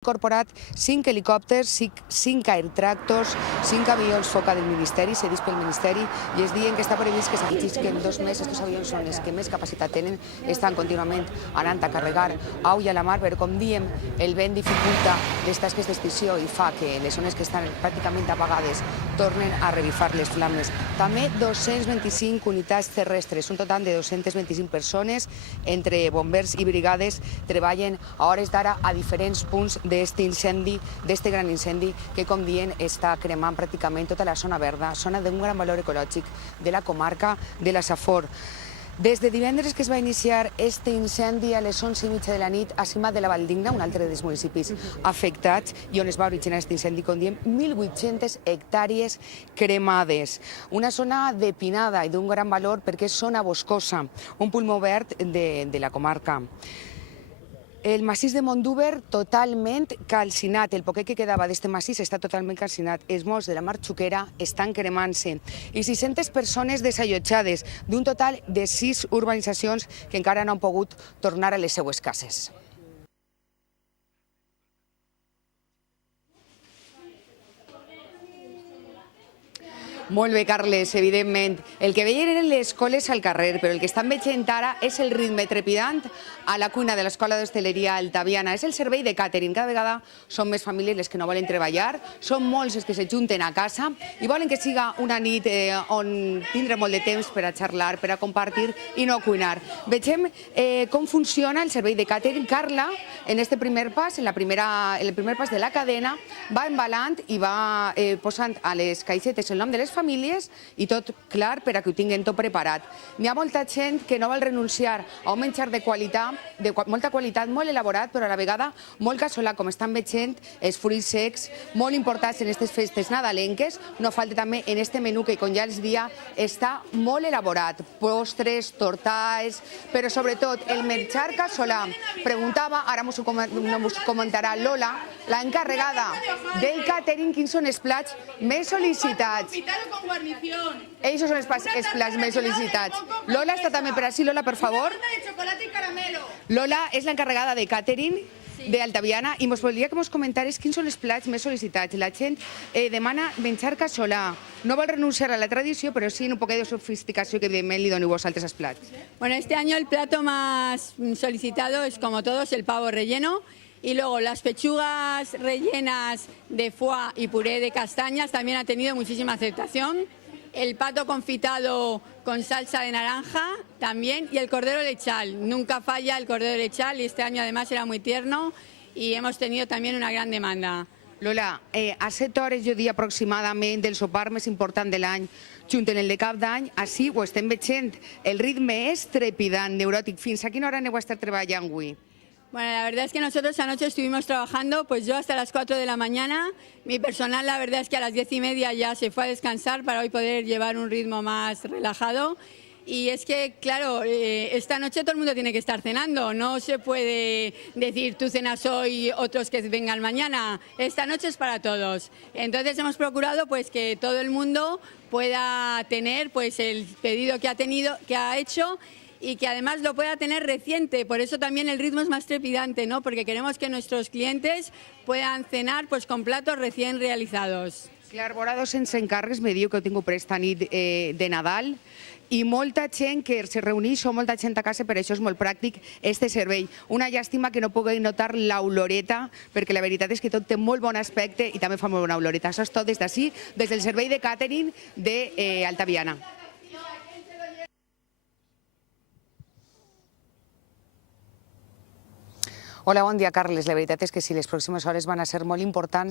incorporat 5 helicòpters, 5 airtractors, 5 avions foca del Ministeri, cedits pel Ministeri, i es diuen que està previst que s'afegeixin 2 més. Aquests avions són els que més capacitat tenen, estan contínuament anant a carregar au i a la mar, però com diem, el vent dificulta les tasques d'extinció i fa que les zones que estan pràcticament apagades tornen a revifar les flames. També 225 unitats terrestres, un total de 225 persones, entre bombers i brigades, treballen a hores d'ara a diferents punts d'este incendi, d'este gran incendi que, com dient, està cremant pràcticament tota la zona verda, zona d'un gran valor ecològic de la comarca de la Safor. Des de divendres que es va iniciar este incendi a les 11:30 de la nit a Simat de la Valldigna, un altre dels municipis afectats i on es va originar aquest incendi, com diem, 1.800 hectàrees cremades. Una zona depinada i d'un gran valor perquè és zona boscosa, un pulmó verd de la comarca. El massís de Mondúber totalment calcinat. El poquet que quedava d'este massís està totalment calcinat. Els morts de la Mar Xuquera estan cremant-se. I 600 persones desallotjades d'un total de 6 urbanitzacions que encara no han pogut tornar a les seues cases. Molt bé, Carles, evidentment. El que veien eren les coles al carrer, però el que estan veient ara és el ritme trepidant a la cuina de l'Escola d'Hostaleria Altaviana. És el servei de càtering. Cada vegada són més famílies les que no volen treballar, són molts els que se junten a casa i volen que siga una nit on tindre molt de temps per a xarrar, per a compartir i no cuinar. Vegem com funciona el servei de càtering. Carla, en este primer pas, en el primer pas de la cadena, va embalant i va posant a les caixetes el nom de les famílies i tot clar per a que ho tinguin tot preparat. N'hi ha molta gent que no vol renunciar a un menjar de molta qualitat, molt elaborat, però a la vegada molt casolà, com estan veient, els fruits secs, molt importants en aquestes festes nadalenques. No falta també en este menú que, com ja els dia, està molt elaborat. Postres, tortaes, però sobretot el menjar casolà. Preguntava, ara ens ho comentarà Lola, la encarregada del càtering, quins són els plats més sol·licitats. Con guarnición. Ells són els plats més sol·licitats. Lola està també per així. Lola, per favor. De chocolate y caramelo. Lola és l'encarregada de càtering d'Altaviana i ens voldria que ens comentares quins són els plats més sol·licitats. La gent demana menjar casolà. No vol renunciar a la tradició, però sí un poc de sofisticació que evidentment li doneu vosaltres als plats. Bueno, este año el plato más solicitado es, como todos, el pavo relleno. Y luego las pechugas rellenas de foie y puré de castañas también ha tenido muchísima aceptación. El pato confitado con salsa de naranja también, y el cordero lechal. Nunca falla el cordero lechal y este año además era muy tierno y hemos tenido también una gran demanda. Lola, a 7 hores, jo diria aproximadament, del sopar més important de l'any, junt en el de cap d'any, així ho estem veient. El ritme és trepidant, neuròtic. Fins a quina hora aneu a estar treballant avui? Bueno, la verdad es que nosotros anoche estuvimos trabajando, pues yo hasta las 4 de la mañana, mi personal la verdad es que a las 10:30 ya se fue a descansar para hoy poder llevar un ritmo más relajado. Y es que, claro, esta noche todo el mundo tiene que estar cenando, no se puede decir tú cenas hoy, otros que vengan mañana, esta noche es para todos. Entonces hemos procurado pues que todo el mundo pueda tener pues el pedido que ha hecho, y que además lo pueda tener reciente. Por eso también el ritmo es más trepidante, ¿no? Porque queremos que nuestros clientes puedan cenar pues con platos recién realizados. Clar, vora 200 encàrrecs me diu que ho tinc per esta nit de Nadal i molta gent que se reuneix o molta gent a casa, per això és molt pràctic este servei. Una llàstima que no pugui notar l'oloreta, perquè la veritat és que tot té molt bon aspecte i també fa molt bona oloreta. Això és tot des d'ací, des del servei de càtering d'Altaviana. Hola, bon dia, Carles. La veritat és que sí, les pròximes hores van a ser molt importants.